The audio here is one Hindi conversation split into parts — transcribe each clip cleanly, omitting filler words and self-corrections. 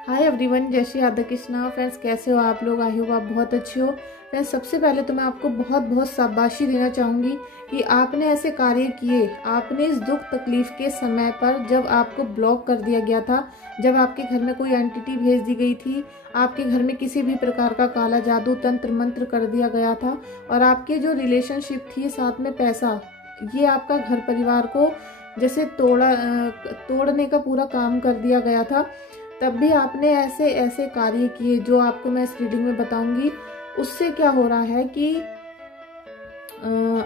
हाय एवरीवन, जय श्री राधा कृष्णा। फ्रेंड्स, कैसे हो आप लोग? आई होप आप बहुत अच्छे हो। फ्रेंड्स, सबसे पहले तो मैं आपको बहुत बहुत शाबाशी देना चाहूँगी कि आपने ऐसे कार्य किए। आपने इस दुख तकलीफ के समय पर, जब आपको ब्लॉक कर दिया गया था, जब आपके घर में कोई एंटिटी भेज दी गई थी, आपके घर में किसी भी प्रकार का काला जादू तंत्र मंत्र कर दिया गया था, और आपके जो रिलेशनशिप थी साथ में पैसा, ये आपका घर परिवार को जैसे तोड़ने का पूरा काम कर दिया गया था, तब भी आपने ऐसे ऐसे कार्य किए जो आपको मैं इस रीडिंग में बताऊंगी। उससे क्या हो रहा है कि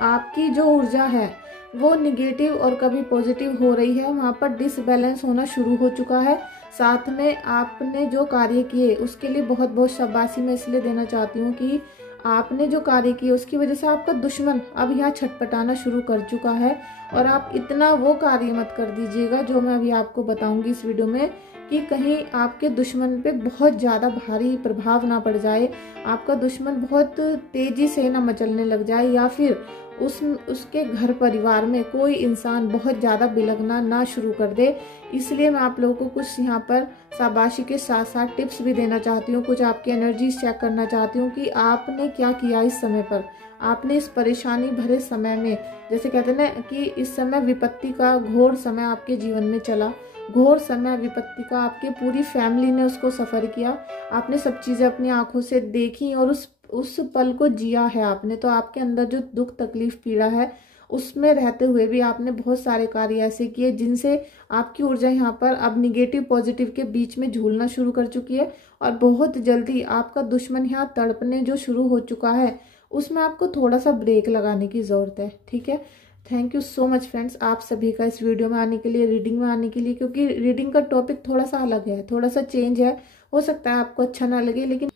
आपकी जो ऊर्जा है वो निगेटिव और कभी पॉजिटिव हो रही है, वहाँ पर डिसबैलेंस होना शुरू हो चुका है। साथ में आपने जो कार्य किए उसके लिए बहुत बहुत शाबाशी मैं इसलिए देना चाहती हूँ कि आपने जो कार्य किए उसकी वजह से आपका दुश्मन अब यहाँ छटपटाना शुरू कर चुका है। और आप इतना वो कार्य मत कर दीजिएगा जो मैं अभी आपको बताऊंगी इस वीडियो में, कि कहीं आपके दुश्मन पे बहुत ज़्यादा भारी प्रभाव ना पड़ जाए, आपका दुश्मन बहुत तेजी से ना मचलने लग जाए, या फिर उसके घर परिवार में कोई इंसान बहुत ज़्यादा बिलगना ना शुरू कर दे। इसलिए मैं आप लोगों को कुछ यहाँ पर शाबाशी के साथ साथ टिप्स भी देना चाहती हूँ, कुछ आपकी एनर्जीज चेक करना चाहती हूँ कि आपने क्या किया इस समय पर। आपने इस परेशानी भरे समय में, जैसे कहते हैं ना कि इस समय विपत्ति का घोर समय आपके जीवन में चला, घोर समय विपत्ति का आपके पूरी फैमिली ने उसको सफ़र किया। आपने सब चीज़ें अपनी आंखों से देखी और उस पल को जिया है आपने। तो आपके अंदर जो दुख तकलीफ पीड़ा है उसमें रहते हुए भी आपने बहुत सारे कार्य ऐसे किए जिनसे आपकी ऊर्जा यहाँ पर अब निगेटिव पॉजिटिव के बीच में झूलना शुरू कर चुकी है। और बहुत जल्दी आपका दुश्मन यहाँ तड़पने जो शुरू हो चुका है, उसमें आपको थोड़ा सा ब्रेक लगाने की ज़रूरत है। ठीक है, thank you so much friends, आप सभी का इस वीडियो में आने के लिए, रीडिंग में आने के लिए। क्योंकि रीडिंग का टॉपिक थोड़ा सा अलग है, थोड़ा सा चेंज है, हो सकता है आपको अच्छा ना लगे, लेकिन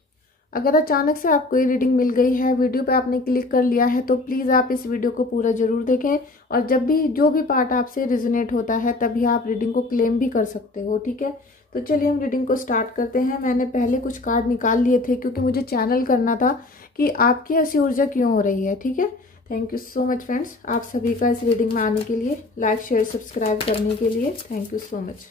अगर अचानक से आपको ये रीडिंग मिल गई है, वीडियो पे आपने क्लिक कर लिया है, तो प्लीज़ आप इस वीडियो को पूरा जरूर देखें। और जब भी जो भी पार्ट आपसे रिजोनेट होता है तभी आप रीडिंग को क्लेम भी कर सकते हो। ठीक है, तो चलिए हम रीडिंग को स्टार्ट करते हैं। मैंने पहले कुछ कार्ड निकाल लिए थे क्योंकि मुझे चैनल करना था कि आपकी ऐसी ऊर्जा क्यों हो रही है। ठीक है, thank you so much friends, आप सभी का इस रीडिंग में आने के लिए, लाइक शेयर सब्सक्राइब करने के लिए थैंक यू सो मच।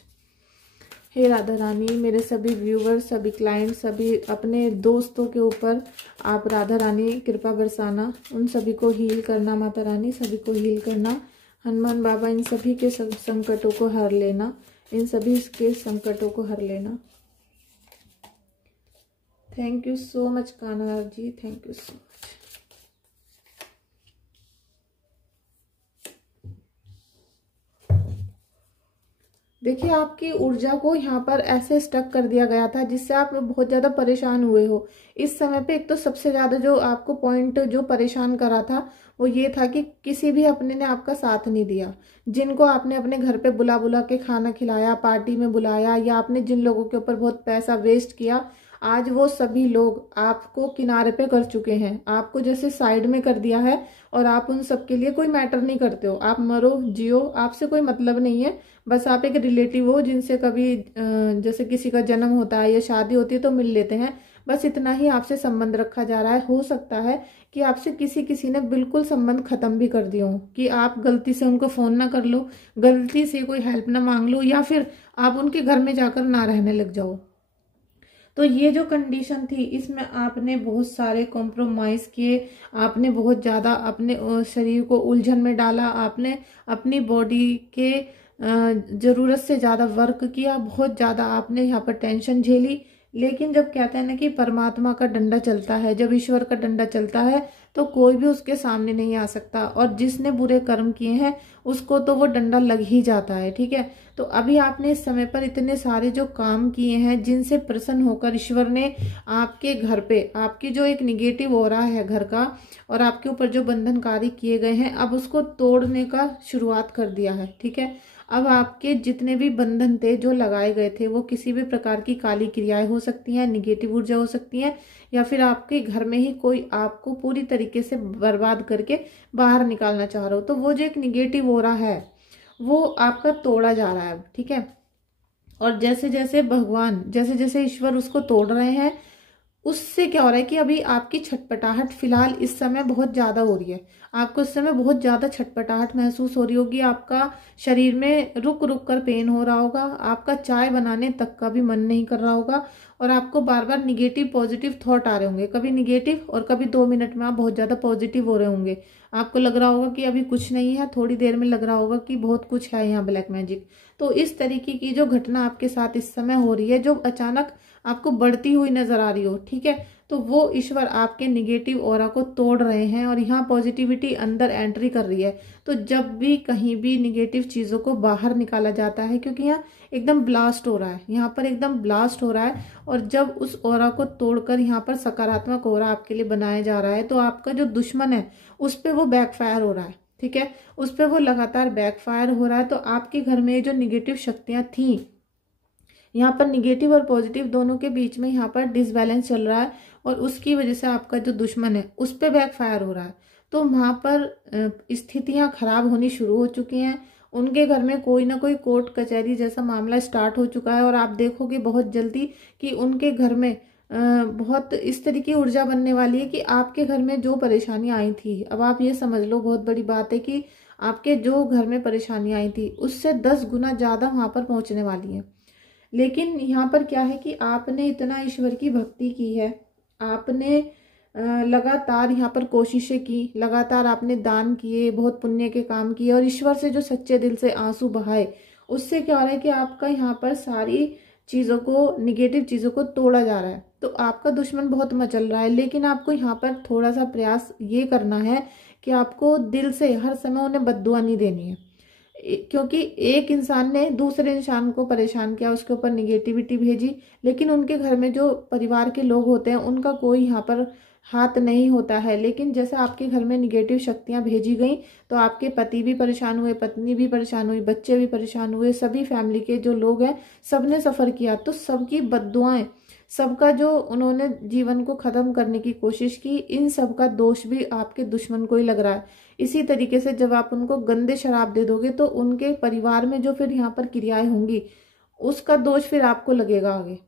हे राधा रानी, मेरे सभी व्यूवर्स, सभी क्लाइंट, सभी अपने दोस्तों के ऊपर आप राधा रानी कृपा बरसाना, उन सभी को हील करना माता रानी, सभी को हील करना। हनुमान बाबा इन सभी के संकटों को हर लेना, इन सभी के संकटों को हर लेना। Thank you so much Kanha ji, thank you so much. देखिए, आपकी ऊर्जा को यहाँ पर ऐसे स्टक कर दिया गया था जिससे आप बहुत ज़्यादा परेशान हुए हो इस समय पे। एक तो सबसे ज़्यादा जो आपको पॉइंट जो परेशान करा था वो ये था कि किसी भी अपने ने आपका साथ नहीं दिया। जिनको आपने अपने घर पे बुला बुला के खाना खिलाया, पार्टी में बुलाया, या आपने जिन लोगों के ऊपर बहुत पैसा वेस्ट किया, आज वो सभी लोग आपको किनारे पे कर चुके हैं, आपको जैसे साइड में कर दिया है। और आप उन सब के लिए कोई मैटर नहीं करते हो, आप मरो जियो, आपसे कोई मतलब नहीं है। बस आप एक रिलेटिव हो जिनसे कभी जैसे किसी का जन्म होता है या शादी होती है तो मिल लेते हैं, बस इतना ही आपसे संबंध रखा जा रहा है। हो सकता है कि आपसे किसी ने बिल्कुल संबंध खत्म भी कर दिया हो, कि आप गलती से उनको फोन ना कर लो, गलती से कोई हेल्प ना मांग लो, या फिर आप उनके घर में जाकर ना रहने लग जाओ। तो ये जो कंडीशन थी इसमें आपने बहुत सारे कॉम्प्रोमाइज किए, आपने बहुत ज़्यादा अपने शरीर को उलझन में डाला, आपने अपनी बॉडी के ज़रूरत से ज़्यादा वर्क किया, बहुत ज़्यादा आपने यहाँ पर टेंशन झेली। लेकिन जब कहते हैं ना कि परमात्मा का डंडा चलता है, जब ईश्वर का डंडा चलता है तो कोई भी उसके सामने नहीं आ सकता, और जिसने बुरे कर्म किए हैं उसको तो वो डंडा लग ही जाता है। ठीक है, तो अभी आपने इस समय पर इतने सारे जो काम किए हैं जिनसे प्रसन्न होकर ईश्वर ने आपके घर पे, आपकी जो एक निगेटिव हो रहा है घर का, और आपके ऊपर जो बंधनकारी किए गए हैं, अब उसको तोड़ने का शुरुआत कर दिया है। ठीक है, अब आपके जितने भी बंधन थे जो लगाए गए थे, वो किसी भी प्रकार की काली क्रियाएं हो सकती हैं, निगेटिव ऊर्जा हो सकती है, या फिर आपके घर में ही कोई आपको पूरी तरीके से बर्बाद करके बाहर निकालना चाह रहा हो, तो वो जो एक निगेटिव हो रहा है वो आपका तोड़ा जा रहा है। ठीक है, और जैसे जैसे भगवान, जैसे जैसे ईश्वर उसको तोड़ रहे हैं, उससे क्या हो रहा है कि अभी आपकी छटपटाहट फिलहाल इस समय बहुत ज़्यादा हो रही है। आपको इस समय बहुत ज़्यादा छटपटाहट महसूस हो रही होगी। आपका शरीर में रुक रुक कर पेन हो रहा होगा। आपका चाय बनाने तक का भी मन नहीं कर रहा होगा और आपको बार बार निगेटिव पॉजिटिव थॉट आ रहे होंगे, कभी निगेटिव और कभी 2 मिनट में आप बहुत ज़्यादा पॉजिटिव हो रहे होंगे। आपको लग रहा होगा कि अभी कुछ नहीं है, थोड़ी देर में लग रहा होगा कि बहुत कुछ है यहाँ ब्लैक मैजिक। तो इस तरीके की जो घटना आपके साथ इस समय हो रही है, जो अचानक आपको बढ़ती हुई नजर आ रही हो, ठीक है, तो वो ईश्वर आपके निगेटिव ऑरा को तोड़ रहे हैं और यहाँ पॉजिटिविटी अंदर एंट्री कर रही है। तो जब भी कहीं भी निगेटिव चीजों को बाहर निकाला जाता है, क्योंकि यहाँ एकदम ब्लास्ट हो रहा है, यहाँ पर एकदम ब्लास्ट हो रहा है, और जब उस ऑरा को तोड़कर यहाँ पर सकारात्मक ऑरा आपके लिए बनाया जा रहा है, तो आपका जो दुश्मन है उस पर वो बैकफायर हो रहा है, ठीक है, उस पर वो लगातार बैकफायर हो रहा है। तो आपके घर में जो निगेटिव शक्तियां थी, यहाँ पर निगेटिव और पॉजिटिव दोनों के बीच में यहाँ पर डिसबैलेंस चल रहा है और उसकी वजह से आपका जो दुश्मन है उस पर बैकफायर हो रहा है। तो वहाँ पर स्थितियाँ खराब होनी शुरू हो चुकी हैं। उनके घर में कोई ना कोई कोर्ट कचहरी जैसा मामला स्टार्ट हो चुका है और आप देखोगे बहुत जल्दी कि उनके घर में बहुत इस तरह की ऊर्जा बनने वाली है कि आपके घर में जो परेशानी आई थी, अब आप ये समझ लो, बहुत बड़ी बात है कि आपके जो घर में परेशानी आई थी उससे 10 गुना ज्यादा वहां पर पहुंचने वाली है। लेकिन यहाँ पर क्या है कि आपने इतना ईश्वर की भक्ति की है, आपने लगातार यहाँ पर कोशिशें की, लगातार आपने दान किए, बहुत पुण्य के काम किए और ईश्वर से जो सच्चे दिल से आंसू बहाए, उससे क्या हो रहा है कि आपका यहाँ पर सारी चीज़ों को, निगेटिव चीज़ों को तोड़ा जा रहा है। तो आपका दुश्मन बहुत मचल रहा है, लेकिन आपको यहाँ पर थोड़ा सा प्रयास ये करना है कि आपको दिल से हर समय उन्हें बद्दुआ नहीं देनी है, क्योंकि एक इंसान ने दूसरे इंसान को परेशान किया, उसके ऊपर निगेटिविटी भेजी, लेकिन उनके घर में जो परिवार के लोग होते हैं उनका कोई यहाँ पर हाथ नहीं होता है। लेकिन जैसे आपके घर में निगेटिव शक्तियां भेजी गई तो आपके पति भी परेशान हुए, पत्नी भी परेशान हुई, बच्चे भी परेशान हुए, सभी फैमिली के जो लोग हैं सबने सफर किया। तो सबकी बद्दुआएं, सबका जो उन्होंने जीवन को खत्म करने की कोशिश की, इन सब का दोष भी आपके दुश्मन को ही लग रहा है। इसी तरीके से जब आप उनको गंदे शराब दे दोगे तो उनके परिवार में जो फिर यहाँ पर क्रियाएं होंगी उसका दोष फिर आपको लगेगा आगे।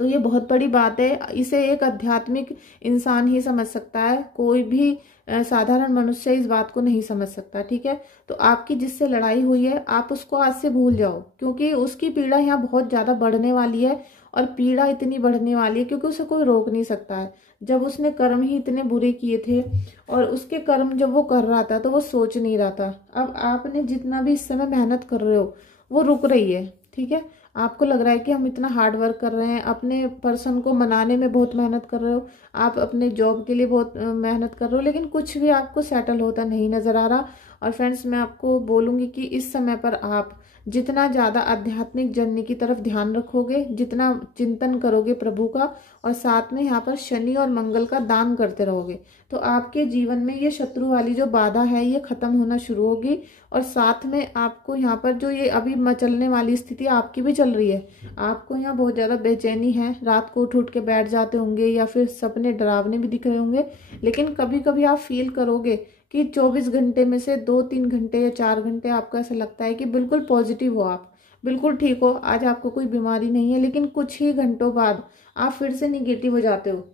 तो ये बहुत बड़ी बात है, इसे एक आध्यात्मिक इंसान ही समझ सकता है, कोई भी साधारण मनुष्य इस बात को नहीं समझ सकता, ठीक है। तो आपकी जिससे लड़ाई हुई है आप उसको आज से भूल जाओ, क्योंकि उसकी पीड़ा यहाँ बहुत ज्यादा बढ़ने वाली है और पीड़ा इतनी बढ़ने वाली है क्योंकि उसे कोई रोक नहीं सकता है। जब उसने कर्म ही इतने बुरे किए थे और उसके कर्म जब वो कर रहा था तो वो सोच नहीं रहा था। अब आपने जितना भी इस समय मेहनत कर रहे हो वो रुक रही है, ठीक है। आपको लग रहा है कि हम इतना हार्ड वर्क कर रहे हैं, अपने पर्सन को मनाने में बहुत मेहनत कर रहे हो, आप अपने जॉब के लिए बहुत मेहनत कर रहे हो, लेकिन कुछ भी आपको सेटल होता नहीं नजर आ रहा। और फ्रेंड्स, मैं आपको बोलूंगी कि इस समय पर आप जितना ज्यादा आध्यात्मिक जर्नी की तरफ ध्यान रखोगे, जितना चिंतन करोगे प्रभु का, और साथ में यहाँ पर शनि और मंगल का दान करते रहोगे, तो आपके जीवन में ये शत्रु वाली जो बाधा है ये खत्म होना शुरू होगी। और साथ में आपको यहाँ पर जो ये अभी मचलने वाली स्थिति आपकी भी चल रही है, आपको यहाँ बहुत ज्यादा बेचैनी है, रात को उठ उठ के बैठ जाते होंगे या फिर सपने डरावने भी दिख रहे होंगे, लेकिन कभी कभी आप फील करोगे कि 24 घंटे में से 2-3 घंटे या 4 घंटे आपको ऐसा लगता है कि बिल्कुल पॉजिटिव हो, आप बिल्कुल ठीक हो, आज आपको कोई बीमारी नहीं है, लेकिन कुछ ही घंटों बाद आप फिर से निगेटिव हो जाते हो।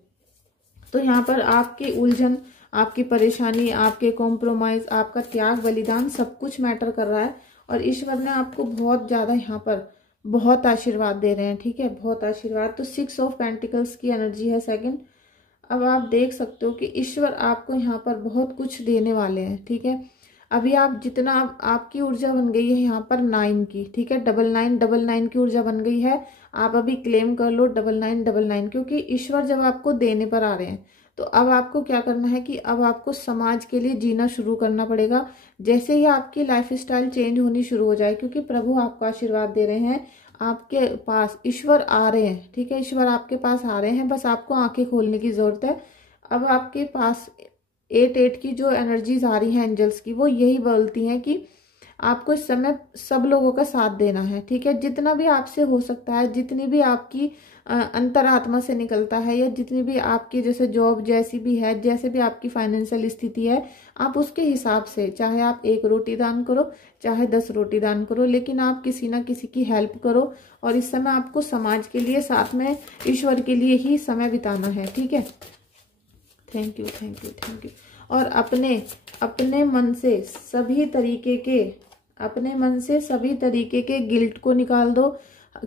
तो यहाँ पर आपकी उलझन, आपकी परेशानी, आपके कॉम्प्रोमाइज, आपका त्याग बलिदान सब कुछ मैटर कर रहा है और ईश्वर ने आपको बहुत ज्यादा यहाँ पर बहुत आशीर्वाद दे रहे हैं, ठीक है, बहुत आशीर्वाद। तो 6 ऑफ पेंटिकल्स की एनर्जी है सेकंड। अब आप देख सकते हो कि ईश्वर आपको यहाँ पर बहुत कुछ देने वाले हैं, ठीक है। अभी आप जितना आपकी ऊर्जा बन गई है यहाँ पर 9 की, ठीक है, 9999 की ऊर्जा बन गई है। आप अभी क्लेम कर लो 9999, क्योंकि ईश्वर जब आपको देने पर आ रहे हैं तो अब आपको क्या करना है कि अब आपको समाज के लिए जीना शुरू करना पड़ेगा। जैसे ही आपकी लाइफ स्टाइल चेंज होनी शुरू हो जाए, क्योंकि प्रभु आपको आशीर्वाद दे रहे हैं, आपके पास ईश्वर आ रहे हैं, ठीक है, ईश्वर आपके पास आ रहे हैं, बस आपको आंखें खोलने की जरूरत है। अब आपके पास 8 की जो एनर्जीज आ रही हैं एंजल्स की, वो यही बोलती हैं कि आपको इस समय सब लोगों का साथ देना है, ठीक है। जितना भी आपसे हो सकता है, जितनी भी आपकी अंतरात्मा से निकलता है, या जितनी भी आपकी जैसे जॉब जैसी भी है, जैसे भी आपकी फाइनेंशियल स्थिति है, आप उसके हिसाब से, चाहे आप 1 रोटी दान करो, चाहे 10 रोटी दान करो, लेकिन आप किसी ना किसी की हेल्प करो। और इस समय आपको समाज के लिए, साथ में ईश्वर के लिए ही समय बिताना है, ठीक है। Thank you, thank you, thank you. और अपने मन से सभी तरीके के गिल्ट को निकाल दो।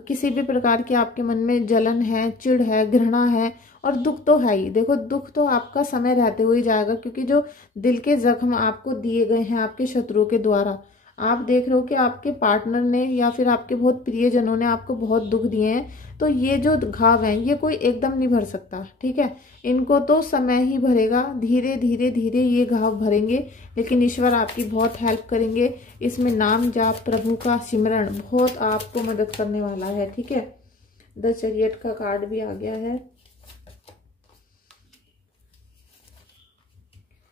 किसी भी प्रकार की आपके मन में जलन है, चिढ़ है, घृणा है, और दुख तो है ही। देखो, दुख तो आपका समय रहते हुए जाएगा, क्योंकि जो दिल के जख्म आपको दिए गए हैं आपके शत्रुओं के द्वारा, आप देख रहे हो कि आपके पार्टनर ने या फिर आपके बहुत प्रियजनों ने आपको बहुत दुख दिए हैं, तो ये जो घाव हैं ये कोई एकदम नहीं भर सकता, ठीक है। इनको तो समय ही भरेगा, धीरे धीरे धीरे ये घाव भरेंगे, लेकिन ईश्वर आपकी बहुत हेल्प करेंगे। इसमें नाम जाप, प्रभु का सिमरण बहुत आपको मदद करने वाला है, ठीक है। द चैरियट का कार्ड भी आ गया है।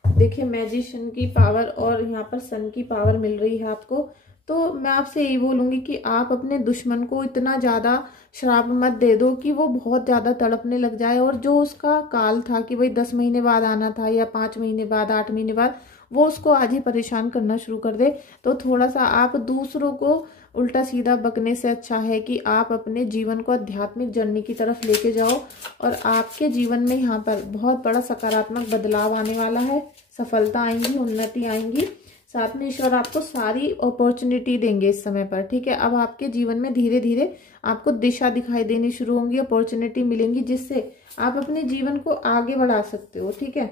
देखिए, मैजिशियन की पावर और यहाँ पर सन की पावर मिल रही है आपको। तो मैं आपसे यही बोलूंगी कि आप अपने दुश्मन को इतना ज्यादा श्राप मत दे दो कि वो बहुत ज्यादा तड़पने लग जाए, और जो उसका काल था कि भाई 10 महीने बाद आना था, या 5 महीने बाद, 8 महीने बाद, वो उसको आज ही परेशान करना शुरू कर दे। तो थोड़ा सा आप दूसरों को उल्टा सीधा बकने से अच्छा है कि आप अपने जीवन को आध्यात्मिक जर्नी की तरफ लेके जाओ, और आपके जीवन में यहाँ पर बहुत बड़ा सकारात्मक बदलाव आने वाला है। सफलता आएंगी, उन्नति आएंगी, साथ में ईश्वर आपको सारी अपॉर्चुनिटी देंगे इस समय पर, ठीक है। अब आपके जीवन में धीरे धीरे आपको दिशा दिखाई देनी शुरू होंगी, अपॉर्चुनिटी मिलेंगी, जिससे आप अपने जीवन को आगे बढ़ा सकते हो, ठीक है।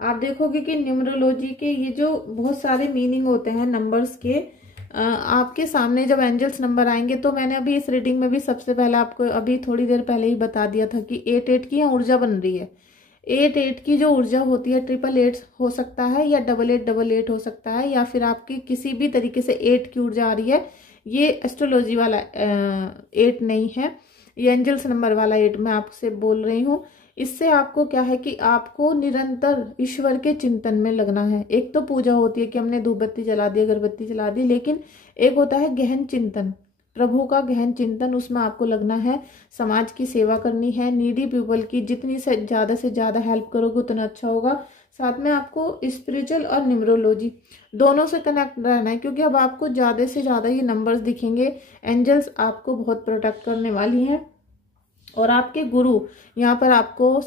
आप देखोगे कि न्यूमरोलॉजी के ये जो बहुत सारे मीनिंग होते हैं नंबर्स के, आपके सामने जब एंजल्स नंबर आएंगे, तो मैंने अभी इस रीडिंग में भी सबसे पहले आपको अभी थोड़ी देर पहले ही बता दिया था कि 8 की यहाँ ऊर्जा बन रही है। 8 की जो ऊर्जा होती है, 888 हो सकता है, या 8888 हो सकता है, या फिर आपकी किसी भी तरीके से 8 की ऊर्जा आ रही है। ये एस्ट्रोलॉजी वाला 8 नहीं है, ये एंजल्स नंबर वाला 8 मैं आपसे बोल रही हूँ। इससे आपको क्या है कि आपको निरंतर ईश्वर के चिंतन में लगना है। एक तो पूजा होती है कि हमने धूप बत्ती जला दी, अगरबत्ती जला दी, लेकिन एक होता है गहन चिंतन, प्रभु का गहन चिंतन, उसमें आपको लगना है। समाज की सेवा करनी है, नीडी पीपल की जितनी से ज्यादा हेल्प करोगे उतना अच्छा होगा। साथ में आपको स्पिरिचुअल और न्यूमरोलॉजी दोनों से कनेक्ट रहना है, क्योंकि अब आपको ज्यादा से ज्यादा ये नंबर्स दिखेंगे। एंजल्स आपको बहुत प्रोटेक्ट करने वाली हैं, और आपके गुरु यहाँ पर आपको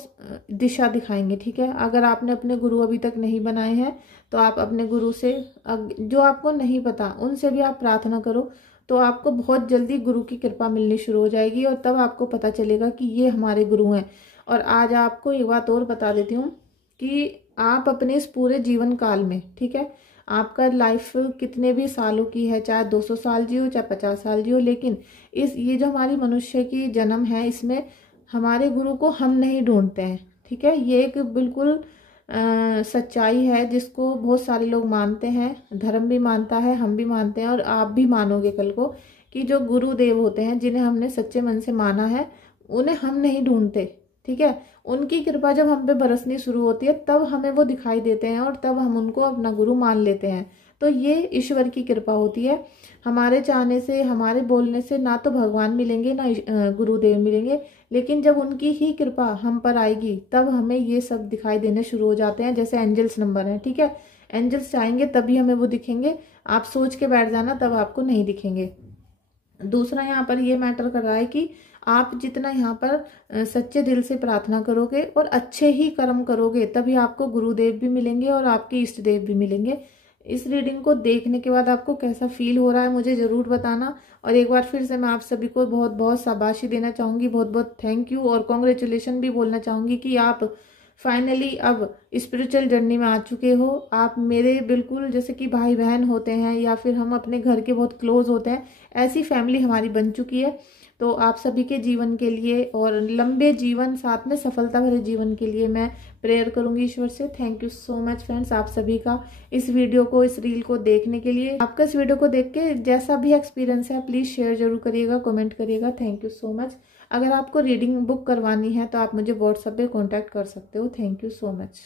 दिशा दिखाएंगे, ठीक है। अगर आपने अपने गुरु अभी तक नहीं बनाए हैं, तो आप अपने गुरु से, जो आपको नहीं पता उनसे भी आप प्रार्थना करो, तो आपको बहुत जल्दी गुरु की कृपा मिलनी शुरू हो जाएगी, और तब आपको पता चलेगा कि ये हमारे गुरु हैं। और आज आपको एक बात और बता देती हूँ कि आप अपने इस पूरे जीवन काल में, ठीक है, आपका लाइफ कितने भी सालों की है, चाहे 200 साल जियो, चाहे 50 साल जियो, लेकिन ये जो हमारी मनुष्य की जन्म है, इसमें हमारे गुरु को हम नहीं ढूंढते हैं, ठीक है। ये एक बिल्कुल सच्चाई है जिसको बहुत सारे लोग मानते हैं, धर्म भी मानता है, हम भी मानते हैं, और आप भी मानोगे कल को, कि जो गुरुदेव होते हैं जिन्हें हमने सच्चे मन से माना है, उन्हें हम नहीं ढूंढते, ठीक है। उनकी कृपा जब हम पे बरसनी शुरू होती है, तब हमें वो दिखाई देते हैं, और तब हम उनको अपना गुरु मान लेते हैं। तो ये ईश्वर की कृपा होती है। हमारे चाहने से, हमारे बोलने से ना तो भगवान मिलेंगे, ना गुरुदेव मिलेंगे, लेकिन जब उनकी ही कृपा हम पर आएगी, तब हमें ये सब दिखाई देने शुरू हो जाते हैं। जैसे एंजल्स नंबर है, ठीक है, एंजल्स चाहेंगे तभी हमें वो दिखेंगे। आप सोच के बैठ जाना, तब आपको नहीं दिखेंगे। दूसरा यहाँ पर ये मैटर कर रहा है कि आप जितना यहाँ पर सच्चे दिल से प्रार्थना करोगे और अच्छे ही कर्म करोगे, तभी आपको गुरुदेव भी मिलेंगे और आपके इष्ट देव भी मिलेंगे। इस रीडिंग को देखने के बाद आपको कैसा फील हो रहा है मुझे जरूर बताना। और एक बार फिर से मैं आप सभी को बहुत बहुत शाबाशी देना चाहूंगी, बहुत बहुत थैंक यू और कॉन्ग्रेचुलेशन भी बोलना चाहूंगी कि आप फाइनली अब स्पिरिचुअल जर्नी में आ चुके हो। आप मेरे बिल्कुल जैसे कि भाई बहन होते हैं, या फिर हम अपने घर के बहुत क्लोज होते हैं, ऐसी फैमिली हमारी बन चुकी है। तो आप सभी के जीवन के लिए और लंबे जीवन, साथ में सफलता भरे जीवन के लिए मैं प्रेयर करूंगी ईश्वर से। Thank you so much friends, आप सभी का इस वीडियो को, इस रील को देखने के लिए। आपका इस वीडियो को देख के जैसा भी एक्सपीरियंस है प्लीज शेयर जरूर करिएगा, कमेंट करिएगा। Thank you so much. अगर आपको रीडिंग बुक करवानी है तो आप मुझे व्हाट्सएप पे कॉन्टैक्ट कर सकते हो। Thank you so much.